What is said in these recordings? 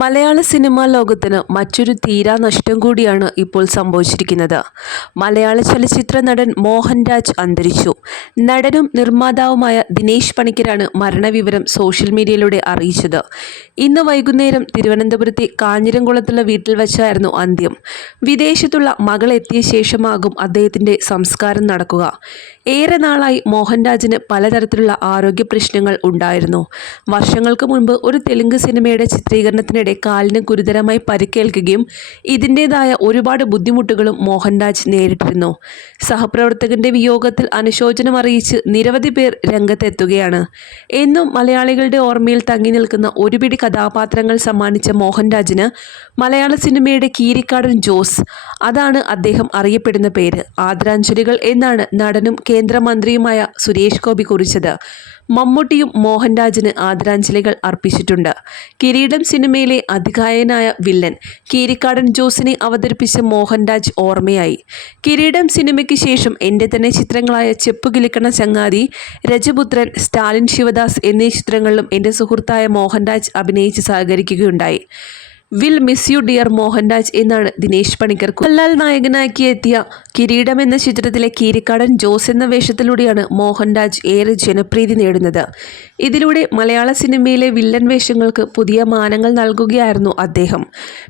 മലയാള cinema ലോകത്തിന് മറ്റൊരു തീരാ നഷ്ടം കൂടിയാണ് ഇപ്പോൾ സംഭവിച്ചിരിക്കുന്നത്. മലയാള ചലച്ചിത്ര നടൻ മോഹൻരാജ് അന്തരിച്ചു. നടനും നിർമ്മാതാവുമായ ദിനേശ് പണിക്കരാണ് മരണവിവരം സോഷ്യൽ മീഡിയയിലൂടെ അറിയിച്ചത്. ഇന്ന് വൈകുന്നേരം തിരുവനന്തപുരത്തെ കാഞ്ഞിരംകുളത്തുള്ള വീട്ടിൽ വച്ചായിരുന്നു അന്ത്യം. വിദേശത്തുള്ള മകൾ എത്തിയ ശേഷമാകും അദ്ദേഹത്തിന്റെ സംസ്കാരം നടക്കുക. ഏറെ നാളായി മോഹൻരാജിന് പലതരത്തിലുള്ള ആരോഗ്യ പ്രശ്നങ്ങൾ ഉണ്ടായിരുന്നു. വർഷങ്ങൾക്ക് മുൻപ് ഒരു തെലുങ്ക് സിനിമയുടെ ചിത്രീകരണത്തിനിടെ കാലിന് ഗുരുതരമായി പരിക്കേൽക്കുകയും ഇതിന്റെതായ ഒരുപാട് ബുദ്ധിമുട്ടുകളും മോഹൻരാജ് നേരിട്ടിരുന്നു. സഹപ്രവർത്തകന്റെ വിയോഗത്തിൽ അനുശോചനം അറിയിച്ച് നിരവധി പേർ രംഗത്തെത്തുകയാണ്. എന്നും മലയാളികളുടെ ഓർമ്മയിൽ തങ്ങി നിൽക്കുന്ന ഒരുപിടി കഥാപാത്രങ്ങൾ സമ്മാനിച്ച മോഹൻരാജിന് മലയാള സിനിമയുടെ കീരിക്കാടൻ ജോസ് അതാണ് അദ്ദേഹം അറിയപ്പെടുന്ന പേര്. ആദരാഞ്ജലികൾ എന്നാണ് നടനും കേന്ദ്രമന്ത്രിയുമായ സുരേഷ് ഗോപി കുറിച്ചത്. മമ്മൂട്ടിയും മോഹൻരാജിന് ആദരാഞ്ജലികൾ അർപ്പിച്ചിട്ടുണ്ട്. കിരീടം സിനിമയിലെ അധികായനായ വില്ലൻ കീരിക്കാടൻ ജോസിനെ അവതരിപ്പിച്ച മോഹൻരാജ് ഓർമ്മയായി. കിരീടം സിനിമയ്ക്ക് ശേഷം എന്റെ തന്നെ ചിത്രങ്ങളായ ചെപ്പുകിലിക്കണ ചങ്ങാതി രജപുത്രൻ സ്റ്റാലിൻ ശിവദാസ് എന്നീ ചിത്രങ്ങളിലും എന്റെ സുഹൃത്തായ മോഹൻരാജ് അഭിനയിച്ച് സഹകരിക്കുകയുണ്ടായി. Will miss you dear Mohanraj എന്നാണ് ദിനേശ് പണിക്കർ കൊല്ലാൽ നായകനാക്കി എത്തിയ കിരീടം എന്ന ചിത്രത്തിലെ കീരിക്കാടൻ ജോസ് എന്ന വേഷത്തിലൂടെയാണ് മോഹൻരാജ് ഏറെ ജനപ്രീതി നേടുന്നത്. ഇതിലൂടെ മലയാള സിനിമയിലെ വില്ലൻ വേഷങ്ങൾക്ക് പുതിയ മാനങ്ങൾ നൽകുകയായിരുന്നു അദ്ദേഹം.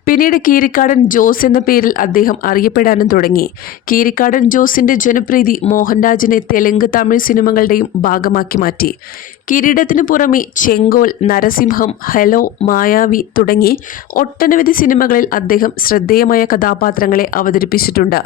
പിന്നീട് കീരിക്കാടൻ ജോസ് എന്ന പേരിൽ അദ്ദേഹം അറിയപ്പെടാനും തുടങ്ങി. കീരിക്കാടൻ ജോസിന്റെ ജനപ്രീതി മോഹൻരാജിനെ തെലുങ്ക് തമിഴ് സിനിമകളുടെയും ഭാഗമാക്കി മാറ്റി. കിരീടത്തിന് പുറമെ ചെങ്കോൽ നരസിംഹം ഹലോ മായാവി തുടങ്ങി ഒട്ടനവധി സിനിമകളിൽ അദ്ദേഹം ശ്രദ്ധേയമായ കഥാപാത്രങ്ങളെ അവതരിപ്പിച്ചിട്ടുണ്ട്.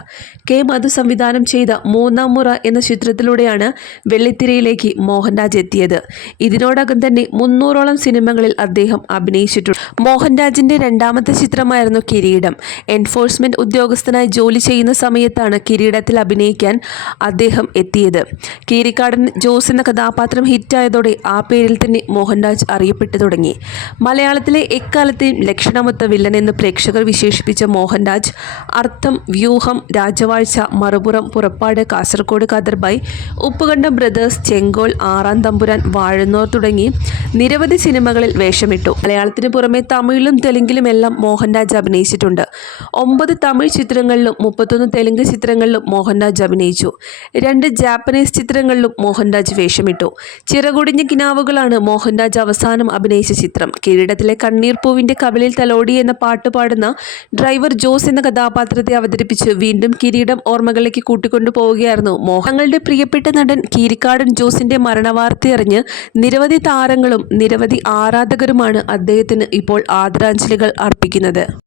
കെ. മധു സംവിധാനം ചെയ്ത മൂന്നാം മുറ എന്ന ചിത്രത്തിലൂടെയാണ് വെള്ളിത്തിരയിലേക്ക് മോഹൻരാജ് എത്തിയത്. ഇതിനോടകം തന്നെ മുന്നൂറോളം സിനിമകളിൽ അദ്ദേഹം അഭിനയിച്ചിട്ടുണ്ട്. മോഹൻരാജിന്റെ രണ്ടാമത്തെ ചിത്രമായിരുന്നു കിരീടം. എൻഫോഴ്സ്മെന്റ് ഉദ്യോഗസ്ഥനായി ജോലി ചെയ്യുന്ന സമയത്താണ് കിരീടത്തിൽ അഭിനയിക്കാൻ അദ്ദേഹം എത്തിയത്. കീരിക്കാടൻ ജോസ് എന്ന കഥാപാത്രം ഹിറ്റായതോടെ ആ പേരിൽ തന്നെ മോഹൻരാജ് അറിയപ്പെട്ടു തുടങ്ങി. മലയാളത്തിലെ എക്കാലത്തെയും ലക്ഷണമൊത്ത വില്ലൻ എന്ന് പ്രേക്ഷകർ വിശേഷിപ്പിച്ച മോഹൻരാജ് അർത്ഥം വ്യൂഹം രാജവാഴ്ച മറുപുറം പുറപ്പാട് കാസർഗോഡ് കദർബായ് ഉപ്പുകണ്ടം ബ്രദേഴ്സ് ചെങ്കോൽ ആറാം തമ്പുരാൻ വാഴുന്നോർ തുടങ്ങി നിരവധി സിനിമകളിൽ വേഷമിട്ടു. മലയാളത്തിന് പുറമെ തമിഴിലും തെലുങ്കിലും എല്ലാം മോഹൻരാജ് അഭിനയിച്ചിട്ടുണ്ട്. ഒമ്പത് തമിഴ് ചിത്രങ്ങളിലും മുപ്പത്തൊന്ന് തെലുങ്ക് ചിത്രങ്ങളിലും മോഹൻരാജ് അഭിനയിച്ചു. രണ്ട് ജാപ്പനീസ് ചിത്രങ്ങളിലും മോഹൻരാജ് വേഷമിട്ടു. ചിറകുടിഞ്ഞ കിനാവുകളാണ് മോഹൻരാജ് അവസാനം അഭിനയിച്ച ചിത്രം. കിരീടത്തിലെ കണ്ണീർ പൂവിന്റെ കവലിൽ തലോടി എന്ന പാട്ട് പാടുന്ന ഡ്രൈവർ ജോസ് എന്ന കഥാപാത്രത്തെ അവതരിപ്പിച്ച് വീണ്ടും കിരീടം ഓർമ്മകളിലേക്ക് കൂട്ടിക്കൊണ്ടു പോവുകയായിരുന്നു. മോഹങ്ങളുടെ പ്രിയപ്പെട്ട നടൻ കീരിക്കാടൻ ജോസിന്റെ മരണവാർത്തയറിഞ്ഞ് നിരവധി താരങ്ങളും നിരവധി ആരാധകരുമാണ് അദ്ദേഹത്തിന് ഇപ്പോൾ ആദരാഞ്ജലികൾ അർപ്പിക്കുന്നത്.